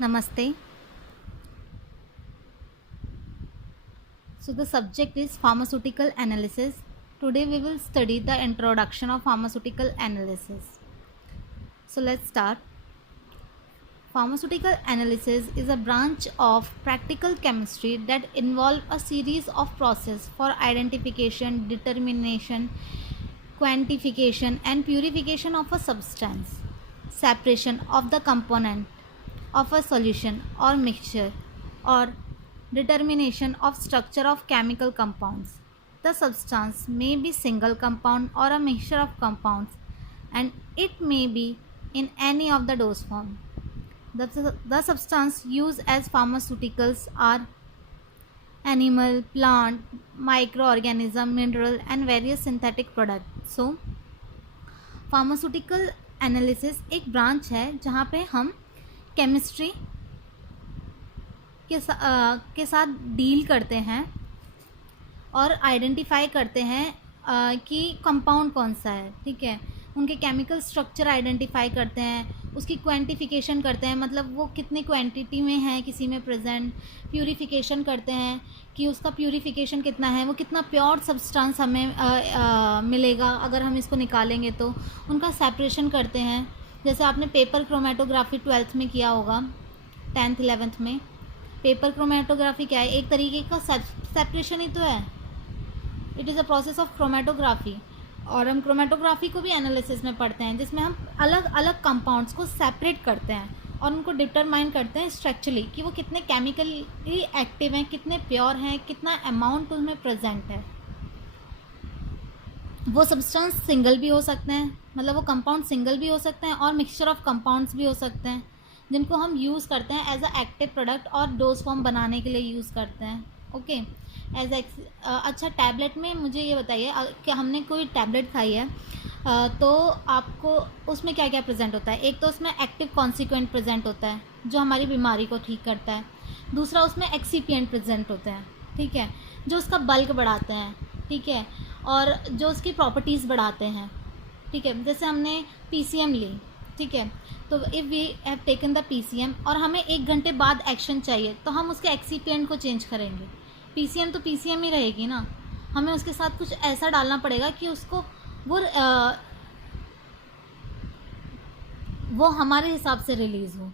Namaste. So the subject is pharmaceutical analysis. Today we will study the introduction of pharmaceutical analysis. So let's start. Pharmaceutical analysis is a branch of practical chemistry that involve a series of processes for identification, determination, quantification and purification of a substance, separation of the component of a solution or mixture, or determination of structure of chemical compounds. The substance may be single compound or a mixture of compounds, and it may be in any of the dose form. The substance used as pharmaceuticals are animal, plant, microorganism, mineral and various synthetic products. So pharmaceutical analysis एक branch है जहाँ पे हम chemistry के साथ deal करते हैं और आइडेंटिफाई करते हैं कि कंपाउंड कौन सा है, ठीक है। उनके केमिकल स्ट्रक्चर आइडेंटिफाई करते हैं, उसकी क्वांटिफिकेशन करते हैं, मतलब वो कितनी क्वांटिटी में है किसी में प्रेजेंट, प्यूरिफिकेशन करते हैं कि उसका प्यूरिफिकेशन कितना है, वो कितना प्योर सब्सटेंस हमें मिलेगा अगर हम इसको निकालेंगे तो उनका सेपरेशन करते हैं। जैसे आपने पेपर क्रोमेटोग्राफी 12th में किया होगा, 10th 11th में। पेपर क्रोमेटोग्राफी क्या है? एक तरीके का सेपरेशन ही तो है। It is a process of chromatography. और हम क्रोमेटोग्राफी को भी एनालिसिस में पढ़ते हैं, जिसमें हम अलग अलग कंपाउंड्स को सेपरेट करते हैं और उनको डिटरमाइन करते हैं स्ट्रक्चरली कि वो कितने केमिकली एक्टिव हैं, कितने प्योर हैं, कितना अमाउंट उसमें प्रेजेंट है। वो सब्सटेंस सिंगल भी हो सकते हैं, मतलब वो कंपाउंड सिंगल भी हो सकते हैं और मिक्सचर ऑफ कंपाउंड्स भी हो सकते हैं, जिनको हम यूज़ करते हैं एज अ एक्टिव प्रोडक्ट और डोज फॉर्म बनाने के लिए यूज़ करते हैं। ओके अच्छा, टैबलेट में मुझे ये बताइए कि हमने कोई टैबलेट खाई है तो आपको उसमें क्या क्या प्रेजेंट होता है। एक तो उसमें एक्टिव कॉन्सिक्वेंट प्रेजेंट होता है जो हमारी बीमारी को ठीक करता है। दूसरा उसमें एक्सीपिएंट प्रेजेंट होते हैं, ठीक है, जो उसका बल्क बढ़ाते हैं, ठीक है, और जो उसकी प्रॉपर्टीज़ बढ़ाते हैं, ठीक है। जैसे हमने PCM ली, ठीक है, तो if we have taken the PCM और हमें 1 घंटे बाद एक्शन चाहिए तो हम उसके एक्सीपिएंट को चेंज करेंगे। PCM तो PCM ही रहेगी ना, हमें उसके साथ कुछ ऐसा डालना पड़ेगा कि उसको वो हमारे हिसाब से रिलीज़ हो।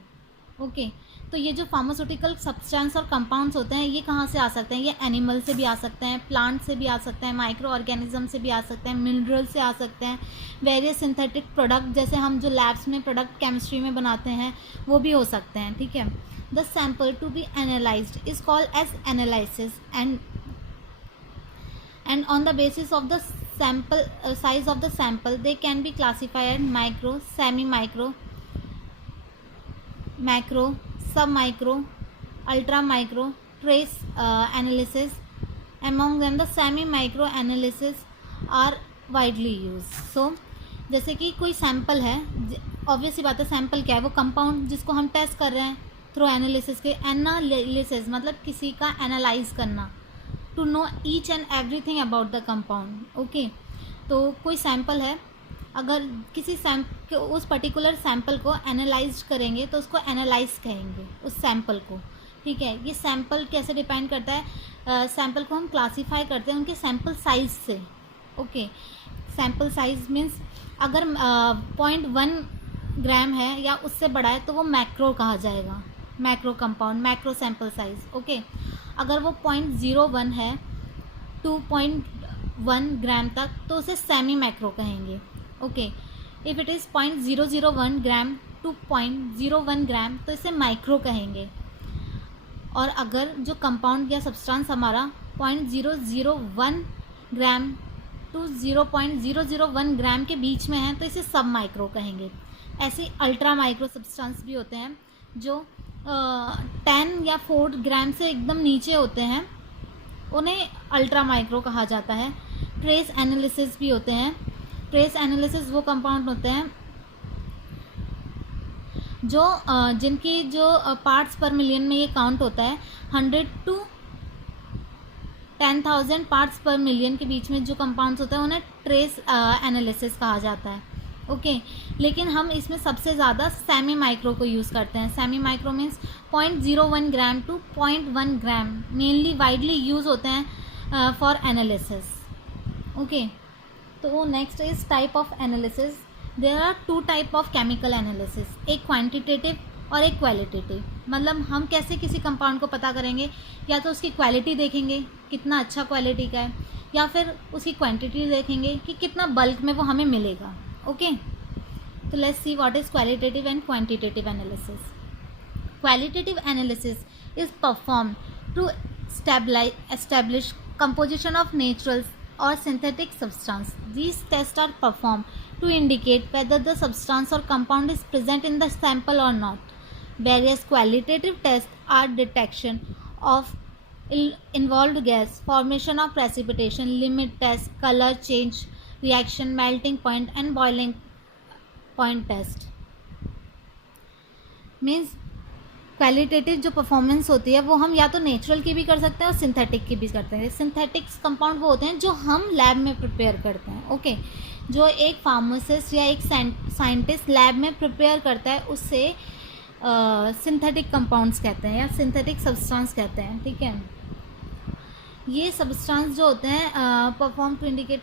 ओके तो ये जो फार्मास्यूटिकल सब्सटेंस और कंपाउंड्स होते हैं ये कहाँ से आ सकते हैं? ये एनिमल से भी आ सकते हैं, प्लांट से भी आ सकते हैं, माइक्रो ऑर्गेनिज्म से भी आ सकते हैं, मिनरल से आ सकते हैं, वेरियस सिंथेटिक प्रोडक्ट जैसे हम जो लैब्स में प्रोडक्ट केमिस्ट्री में बनाते हैं वो भी हो सकते हैं, ठीक है। The sample to be analysed is called as analysis and on the basis of the sample size of the sample they can be classified micro, semi micro, macro, sub micro, ultra micro, trace analysis. Among them the semi micro analysis are widely used. So जैसे कि कोई sample है, obvious सी बात है, sample क्या है? वो compound जिसको हम टेस्ट कर रहे हैं थ्रू एनालिसिस के। एनालिसिस मतलब किसी का एनालाइज करना, to know each and everything about the compound. Okay तो कोई सैम्पल है, अगर किसी उस पर्टिकुलर सैम्पल को एनालाइज करेंगे तो उसको एनालाइज कहेंगे उस सैम्पल को, ठीक है। ये सैम्पल कैसे डिपेंड करता है? सैम्पल को हम क्लासीफाई करते हैं उनके सैम्पल साइज से। ओके सैम्पल साइज मीन्स अगर 0.1 ग्राम है या उससे बड़ा है तो वो मैक्रो कहा जाएगा, macro compound, macro sample size. Okay अगर वो 0.01 है 2.1 ग्राम तक तो उसे सेमी मैक्रो कहेंगे। Okay if it is 0.001 gram to 0.01 gram तो इसे माइक्रो कहेंगे। और अगर जो कंपाउंड या सब्सटेंस हमारा 0.001 ग्राम टू 0.001 ग्राम के बीच में है तो इसे सब माइक्रो कहेंगे। ऐसे अल्ट्रा माइक्रो सब्सटेंस भी होते हैं जो 10 या 4 ग्राम से एकदम नीचे होते हैं, उन्हें अल्ट्रा माइक्रो कहा जाता है। ट्रेस एनालिसिस भी होते हैं। ट्रेस एनालिसिस वो कंपाउंड होते हैं जो जिनकी जो पार्ट्स पर मिलियन में ये काउंट होता है, 100 to 10,000 पार्ट्स पर मिलियन के बीच में जो कंपाउंड्स होते हैं उन्हें ट्रेस एनालिसिस कहा जाता है। ओके लेकिन हम इसमें सबसे ज़्यादा सेमी माइक्रो को यूज़ करते हैं. Semi micro means 0.01 gram to 0.1 gram mainly widely use होते हैं फॉर एनालिसिस. ओके तो next is type of analysis. There are 2 type of chemical analysis, एक क्वांटिटेटिव और एक क्वालिटेटिव. मतलब हम कैसे किसी कंपाउंड को पता करेंगे, या तो उसकी क्वालिटी देखेंगे कितना अच्छा क्वालिटी का है, या फिर उसकी क्वांटिटी देखेंगे कि कितना बल्क में वो हमें मिलेगा. ओके तो let's see what is qualitative and quantitative analysis. Qualitative analysis is perform to establish composition of natural or synthetic substance. These tests are performed to indicate whether the substance or compound is present in the sample or not. Various qualitative tests are detection of involved gas, formation of precipitation, limit test, color change, reaction, melting point and boiling point test. Means qualitative जो performance होती है वो हम या तो natural की भी कर सकते हैं और सिंथेटिक की भी करते हैं. सिंथेटिक्स कंपाउंड वो होते हैं जो हम लैब में प्रिपेयर करते हैं. ओके जो एक फार्मासिस्ट या एक साइंटिस्ट लैब में प्रिपेयर करता है उससे सिंथेटिक कंपाउंड्स कहते हैं या सिंथेटिक सब्सटेंस कहते हैं. ठीक है ये सब्सटेंस जो होते हैं परफॉर्म टू इंडिकेट,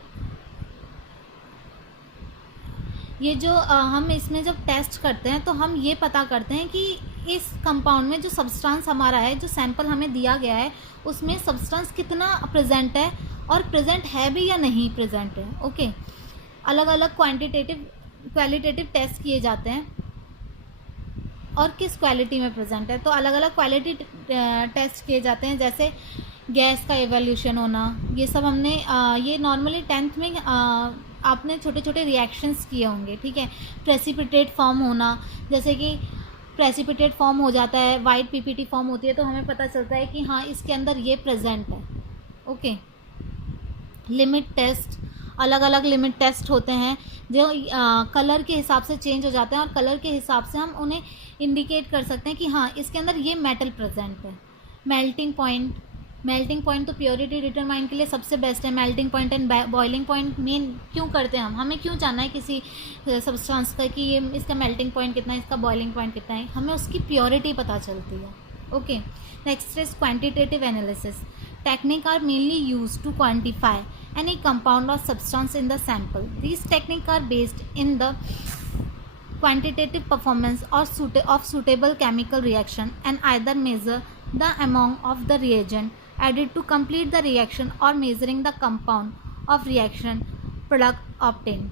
ये जो हम इसमें जब टेस्ट करते हैं तो हम ये पता करते हैं कि इस कंपाउंड में जो सब्सटेंस हमारा है, जो सैंपल हमें दिया गया है उसमें सब्सटेंस कितना प्रेजेंट है और प्रेजेंट है भी या नहीं प्रेजेंट है. ओके अलग अलग क्वालिटेटिव टेस्ट किए जाते हैं और किस क्वालिटी में प्रेजेंट है. तो अलग अलग क्वालिटी टेस्ट किए जाते हैं, जैसे गैस का एवोल्यूशन होना. ये सब हमने ये नॉर्मली 10th में आपने छोटे छोटे रिएक्शंस किए होंगे. ठीक है प्रेसिपिटेट फॉर्म होना, जैसे कि प्रेसिपिटेट फॉर्म हो जाता है, वाइट पीपीटी फॉर्म होती है तो हमें पता चलता है कि हाँ इसके अंदर ये प्रेजेंट है. ओके लिमिट टेस्ट, अलग अलग लिमिट टेस्ट होते हैं जो कलर के हिसाब से चेंज हो जाते हैं और कलर के हिसाब से हम उन्हें इंडिकेट कर सकते हैं कि हाँ इसके अंदर ये मेटल प्रेजेंट है. मेल्टिंग पॉइंट तो प्योरिटी डिटरमाइन के लिए सबसे बेस्ट है. Melting point and boiling point main क्यों करते हैं हमें क्यों जानना है किसी सब्सटेंस का कि ये इसका मेल्टिंग पॉइंट कितना है, इसका बॉइलिंग पॉइंट कितना है, हमें उसकी प्योरिटी पता चलती है. Okay next is quantitative analysis. Technique are mainly use to quantify any compound or substance in the sample. These techniques are based in the quantitative performance or of suitable chemical reaction and either measure the amount of the reagent added to complete the reaction or measuring the compound of reaction product obtained.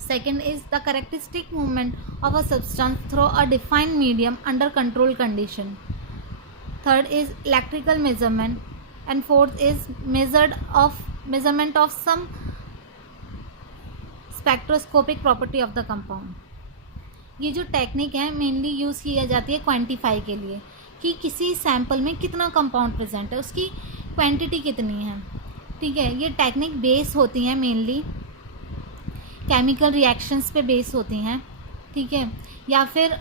Second is the characteristic movement of a substance through a defined medium under controlled condition. Third is electrical measurement. And fourth is measurement of some spectroscopic property of the compound. ये जो technique है mainly use की जाती है quantify के लिए कि किसी सैंपल में कितना कंपाउंड प्रेजेंट है, उसकी क्वांटिटी कितनी है. ठीक है ये टेक्निक बेस होती हैं मेनली केमिकल रिएक्शंस पे बेस होती हैं. ठीक है या फिर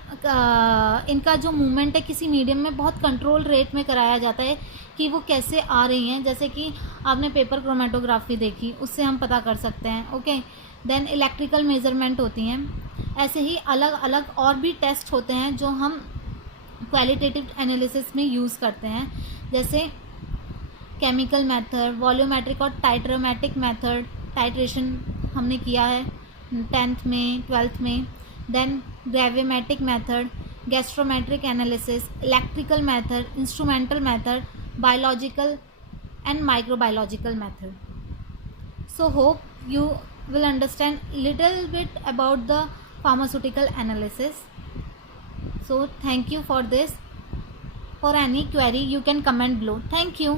इनका जो मूवमेंट है किसी मीडियम में बहुत कंट्रोल रेट में कराया जाता है कि वो कैसे आ रही हैं. जैसे कि आपने पेपर क्रोमेटोग्राफी देखी उससे हम पता कर सकते हैं. ओके देन इलेक्ट्रिकल मेजरमेंट होती हैं. ऐसे ही अलग अलग और भी टेस्ट होते हैं जो हम क्वालिटेटिव एनालिसिस में यूज़ करते हैं, जैसे केमिकल मेथड, वॉल्यूमेट्रिक और टाइट्रोमेटिक मेथड. टाइट्रेशन हमने किया है 10th में 12th में. Then gravimetric method, gastrometric analysis, electrical method, instrumental method, biological and microbiological method. So hope you will understand little bit about the pharmaceutical analysis. So thank you for this. For any query you can comment below. Thank you.